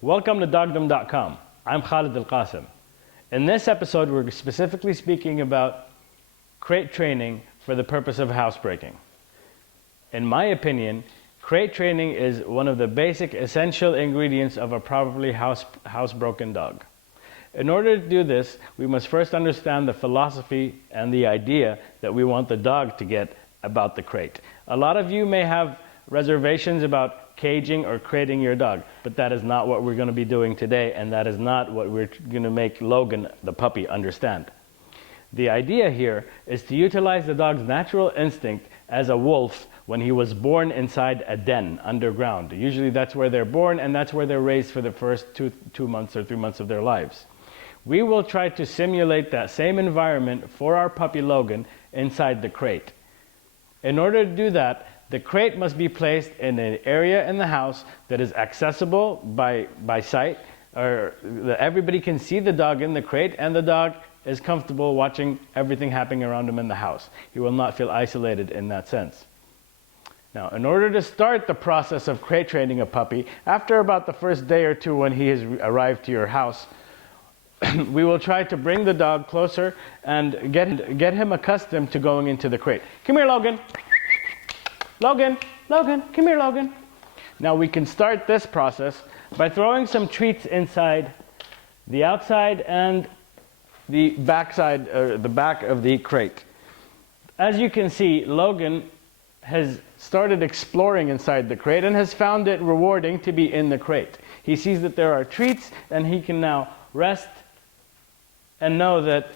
Welcome to Dogdom.com. I'm Khalid Al-Qasim. In this episode, we're specifically speaking about crate training for the purpose of housebreaking. In my opinion, crate training is one of the basic essential ingredients of a properly housebroken dog. In order to do this, we must first understand the philosophy and the idea that we want the dog to get about the crate. A lot of you may have reservations about caging or crating your dog, but that is not what we're going to be doing today, and that is not what we're going to make Logan, the puppy, understand. The idea here is to utilize the dog's natural instinct as a wolf when he was born inside a den underground. Usually that's where they're born, and that's where they're raised for the first two months or 3 months of their lives. We will try to simulate that same environment for our puppy Logan inside the crate. In order to do that, the crate must be placed in an area in the house that is accessible by sight, or that everybody can see the dog in the crate, and the dog is comfortable watching everything happening around him in the house. He will not feel isolated in that sense. Now, in order to start the process of crate training a puppy, after about the first day or two when he has arrived to your house, we will try to bring the dog closer and get him accustomed to going into the crate. Come here, Logan. Logan, come here, Logan. Now we can start this process by throwing some treats inside the outside and the backside, the back of the crate. As you can see, Logan has started exploring inside the crate and has found it rewarding to be in the crate. He sees that there are treats, and he can now rest and know that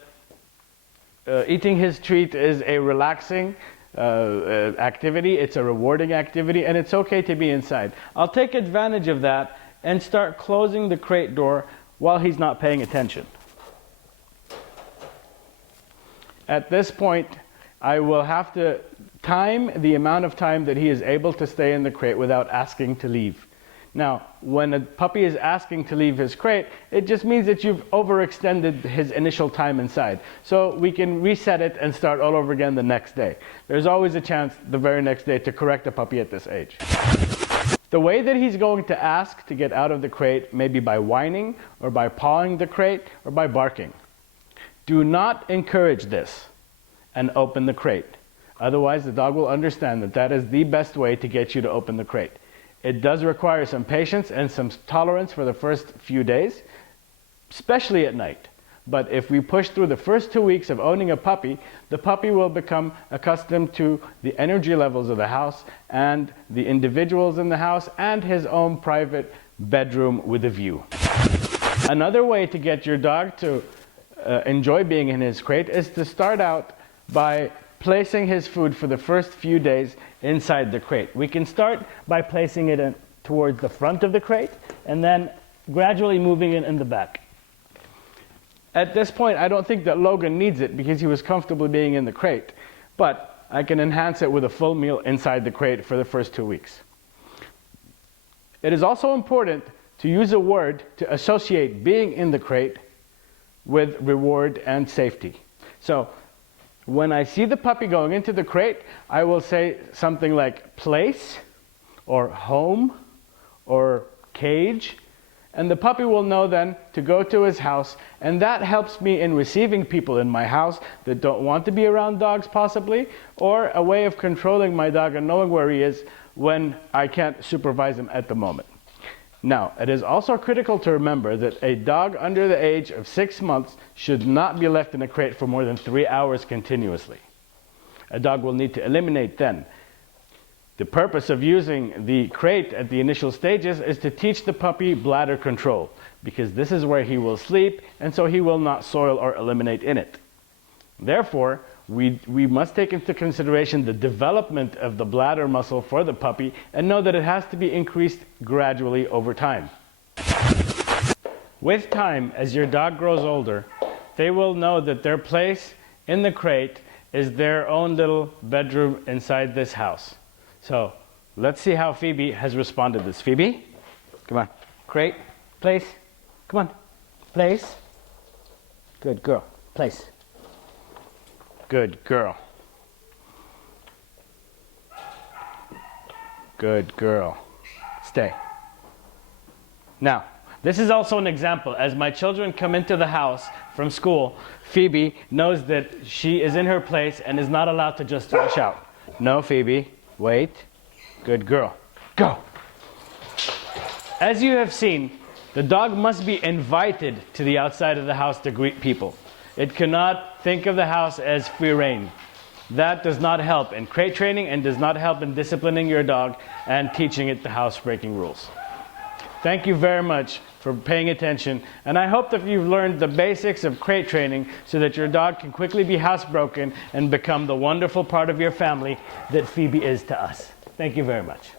eating his treat is a relaxing activity, it's a rewarding activity, and it's okay to be inside. I'll take advantage of that and start closing the crate door while he's not paying attention. At this point, I will have to time the amount of time that he is able to stay in the crate without asking to leave. Now, when a puppy is asking to leave his crate, it just means that you've overextended his initial time inside. So we can reset it and start all over again the next day. There's always a chance the very next day to correct a puppy at this age. The way that he's going to ask to get out of the crate may be by whining, or by pawing the crate, or by barking. Do not encourage this and open the crate. Otherwise, the dog will understand that that is the best way to get you to open the crate. It does require some patience and some tolerance for the first few days, especially at night. But if we push through the first 2 weeks of owning a puppy, the puppy will become accustomed to the energy levels of the house and the individuals in the house and his own private bedroom with a view. Another way to get your dog to enjoy being in his crate is to start out by placing his food for the first few days inside the crate. We can start by placing it towards the front of the crate and then gradually moving it in the back. At this point, I don't think that Logan needs it because he was comfortable being in the crate, but I can enhance it with a full meal inside the crate for the first 2 weeks. It is also important to use a word to associate being in the crate with reward and safety. So, when I see the puppy going into the crate, I will say something like place, or home, or cage, and the puppy will know then to go to his house, and that helps me in receiving people in my house that don't want to be around dogs possibly, or a way of controlling my dog and knowing where he is when I can't supervise him at the moment. Now, it is also critical to remember that a dog under the age of 6 months should not be left in a crate for more than 3 hours continuously. A dog will need to eliminate then. The purpose of using the crate at the initial stages is to teach the puppy bladder control, because this is where he will sleep, and so he will not soil or eliminate in it. Therefore, we must take into consideration the development of the bladder muscle for the puppy and know that it has to be increased gradually over time. With time, as your dog grows older, they will know that their place in the crate is their own little bedroom inside this house. So let's see how Phoebe has responded to this. Phoebe, come on. Crate, place. Come on. Place. Good girl. Place. Good girl. Good girl. Stay. Now, this is also an example. As my children come into the house from school, Phoebe knows that she is in her place and is not allowed to just rush out. No, Phoebe. Wait. Good girl. Go. As you have seen, the dog must be invited to the outside of the house to greet people. It cannot think of the house as free rein. That does not help in crate training and does not help in disciplining your dog and teaching it the housebreaking rules. Thank you very much for paying attention, and I hope that you've learned the basics of crate training so that your dog can quickly be housebroken and become the wonderful part of your family that Phoebe is to us. Thank you very much.